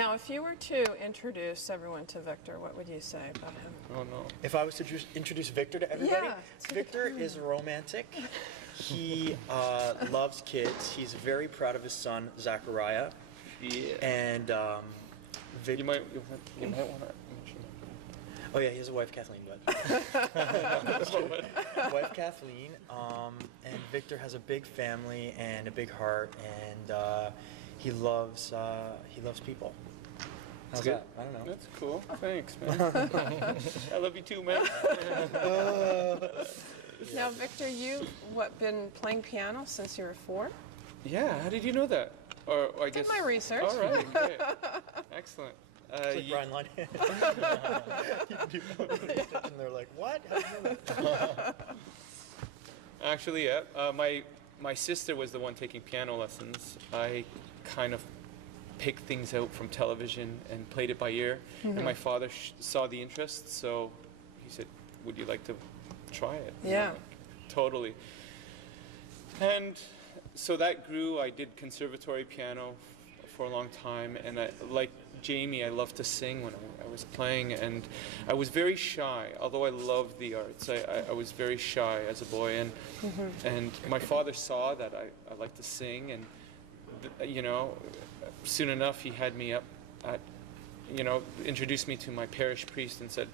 Now, if you were to introduce everyone to Victor, what would you say about him? Oh no. If I was to introduce Victor to everybody, Yeah, Victor is romantic. He loves kids. He's very proud of his son, Zachariah. Yeah. And You might want to mention oh yeah, he has a wife, Kathleen, but wife Kathleen. And Victor has a big family and a big heart, and he loves people. How's good. that? I don't know. That's cool. Thanks, man. I love you too, man. Now, Victor, you've been playing piano since you were 4? Yeah. How did you know that? Or I guess. Did my research. All right. Great. Excellent. It's like Brian Line. And they're like, what? How do you know that? Actually, yeah. My sister was the one taking piano lessons. I kind of picked things out from television and played it by ear. And my father saw the interest, so he said, "Would you like to try it?" Yeah. Totally. And so that grew. I did conservatory piano for a long time, and like Jamie, I loved to sing when I was playing, and I was very shy. Although I loved the arts, I was very shy as a boy, and my father saw that I liked to sing, and you know, soon enough he had me up at, you know, introduced me to my parish priest and said,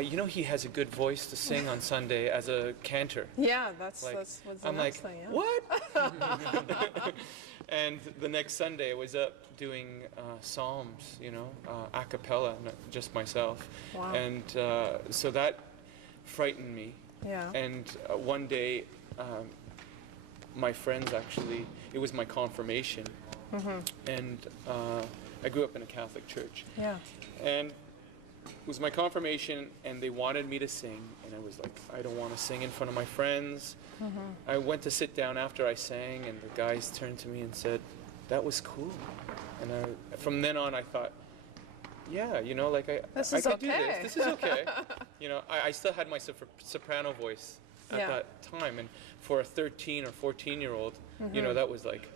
you know, he has a good voice to sing on Sunday as a cantor. Yeah, that's Like, what's the I'm next like, thing. Yeah. what? And the next Sunday I was up doing psalms, you know, a cappella, not just myself. Wow. And so that frightened me. Yeah. And one day, my friends actually, it was my confirmation. And I grew up in a Catholic church. Yeah. And it was my confirmation, and they wanted me to sing, and I was like, I don't want to sing in front of my friends. I went to sit down after I sang, and the guys turned to me and said, that was cool. And from then on, I thought, yeah, you know, like I could do this. This is okay. You know, I still had my soprano voice at that time, and for a 13 or 14-year-old, you know, that was like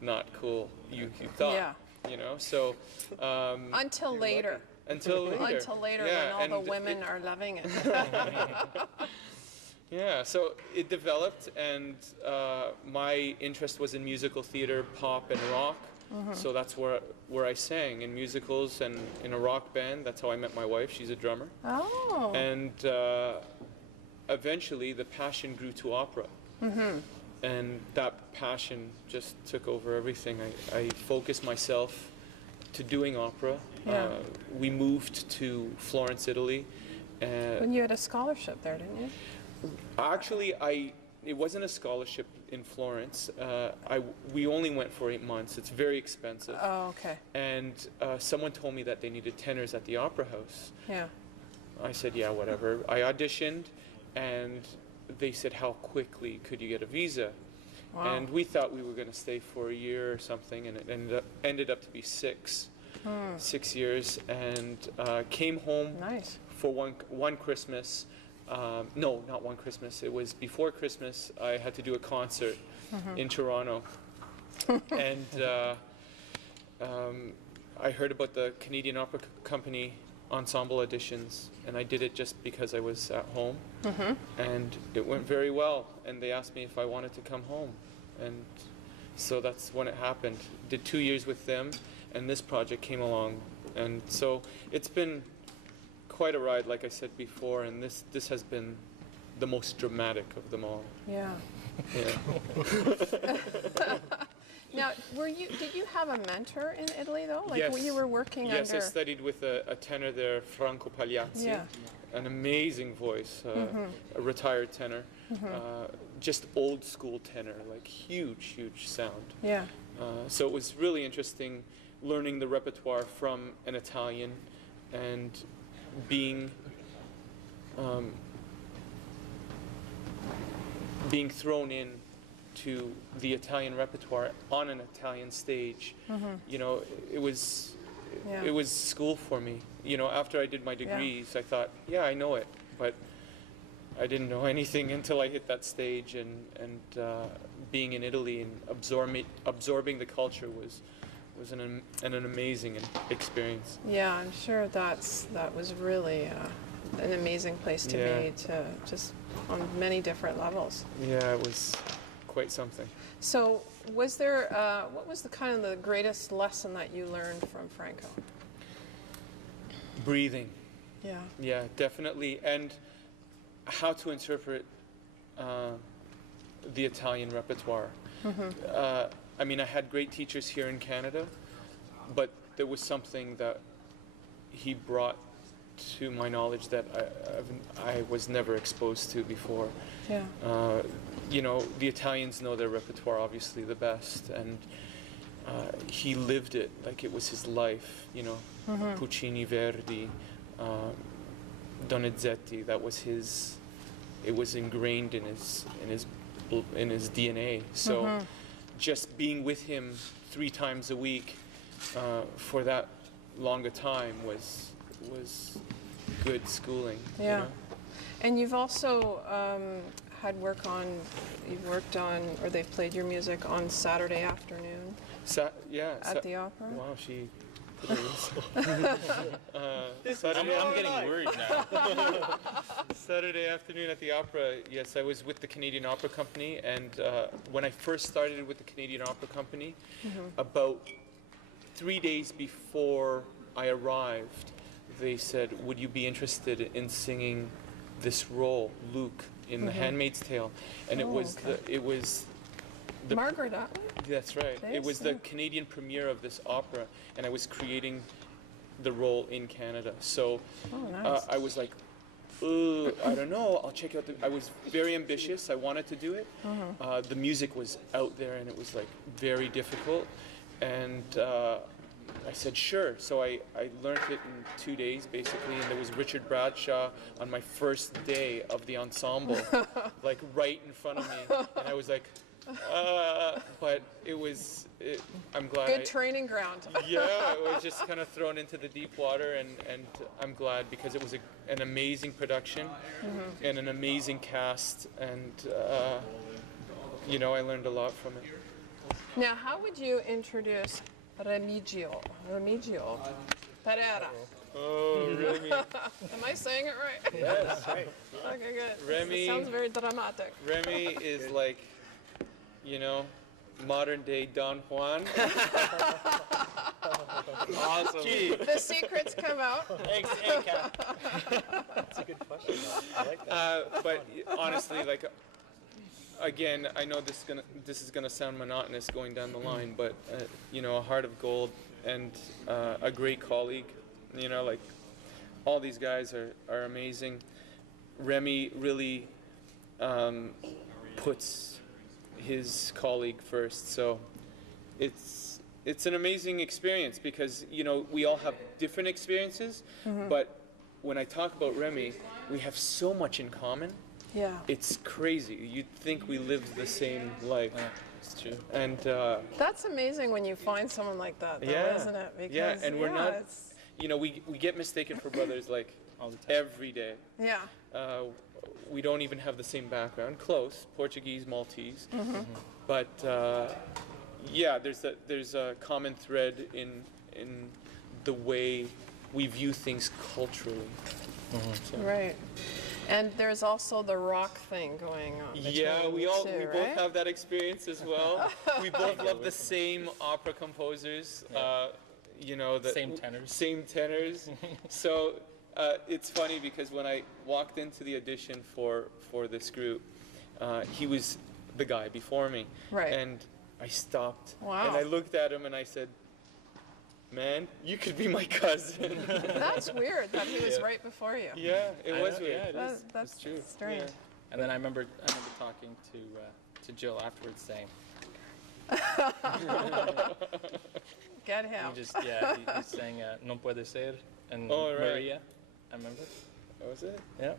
not cool. You thought. Yeah. You know, so Until later. Until later, yeah, when all the women are loving it. Yeah, so it developed, and my interest was in musical theater, pop, and rock. So that's where I sang, in musicals and in a rock band. That's how I met my wife. She's a drummer. Oh. And eventually the passion grew to opera. And that passion just took over everything. I focused myself to doing opera. Yeah. We moved to Florence, Italy. When you had a scholarship there, didn't you? Actually, it wasn't a scholarship in Florence. We only went for 8 months. It's very expensive. Oh, okay. And someone told me that they needed tenors at the Opera House. Yeah. I said, yeah, whatever. I auditioned, and they said, how quickly could you get a visa? Wow. And we thought we were going to stay for a year or something, and it ended up to be 6 years, and came home for one Christmas. No, not one Christmas. It was before Christmas. I had to do a concert in Toronto, and I heard about the Canadian Opera Company ensemble auditions, and I did it just because I was at home, and it went very well, and they asked me if I wanted to come home, and so that's when it happened. Did 2 years with them, and this project came along, and so it's been quite a ride, like I said before, and this has been the most dramatic of them all. Yeah. Yeah. Now, did you have a mentor in Italy, though? Like, yes. when you were working under... Yes, I studied with a tenor there, Franco Pagliazzi. An amazing voice, a retired tenor. Just old school tenor, like huge, huge sound. Yeah. So it was really interesting learning the repertoire from an Italian and being thrown in to the Italian repertoire on an Italian stage. You know, it was school for me. You know, after I did my degrees, I thought, yeah, I know it, but I didn't know anything until I hit that stage, and being in Italy and absorbing the culture was an amazing experience. Yeah, I'm sure that was really an amazing place to be, to just on many different levels. Yeah, it was quite something. So, was there what was the kind of the greatest lesson that you learned from Franco? Breathing. Yeah. Yeah, definitely, and how to interpret the Italian repertoire. I mean, I had great teachers here in Canada, but there was something that he brought to my knowledge that I was never exposed to before. Yeah. You know, the Italians know their repertoire obviously the best, and he lived it like it was his life. You know, Puccini, Verdi, Donizetti. That was his. It was ingrained in his DNA. So, just being with him 3 times a week for that longer time was good schooling. Yeah. You know? And you've also you've worked on, or they've played your music on Saturday afternoon at the opera. Wow, she. I'm getting worried now. Saturday afternoon at the opera. Yes, I was with the Canadian Opera Company, and when I first started with the Canadian Opera Company, about 3 days before I arrived, they said, "Would you be interested in singing this role, Luke, in The Handmaid's Tale?" And it was the Margaret Atwood? That's right. It was the Canadian premiere of this opera, and I was creating the role in Canada. So nice. I was like, I don't know. I'll check out I was very ambitious. I wanted to do it. The music was out there, and it was like very difficult. And I said, sure. So I learned it in 2 days, basically. And there was Richard Bradshaw on my first day of the ensemble, like right in front of me. And I was like, but I'm glad. Good training ground. Yeah, I was just kind of thrown into the deep water, and I'm glad because it was an amazing production and an amazing cast, and you know, I learned a lot from it. Now, how would you introduce Remigio Pereira? Oh, Remy. Am I saying it right? Yes, right. Okay, good. Remy. It sounds very dramatic. Remy is like, you know, modern day Don Juan. Awesome. The secrets come out. Thanks, That's a good question. I like that. But honestly, like, again, I know this is gonna sound monotonous going down the line, but you know, a heart of gold and a great colleague. You know, like, all these guys are amazing. Remy really puts his colleague first, so it's an amazing experience because, you know, we all have different experiences, but when I talk about Remy, we have so much in common. Yeah. It's crazy. You'd think we lived the same life. Yeah, it's true. And That's amazing when you find someone like that, though, yeah, isn't it? Because, yeah, and we're not. it's- You know, we get mistaken for brothers like All the time. every day. Yeah. We don't even have the same background. Close, Portuguese, Maltese, but yeah, there's a common thread in the way we view things culturally. So. Right. And there's also the rock thing going on. Yeah, between we you both two, right? have that experience as well. We both love the same opera composers. You know, the Same tenors. Same tenors. So it's funny because when I walked into the audition for this group, he was the guy before me, Right. and I stopped Wow. and I looked at him and I said, "Man, you could be my cousin." That's weird that he was right before you. Yeah, it I was know, weird. yeah, it is. That's It's true. strange. Yeah. And then I remember talking to Jill afterwards saying, Get him. he sang "No Puede Ser" and Oh, right. Maria. I remember. That was it. Yeah.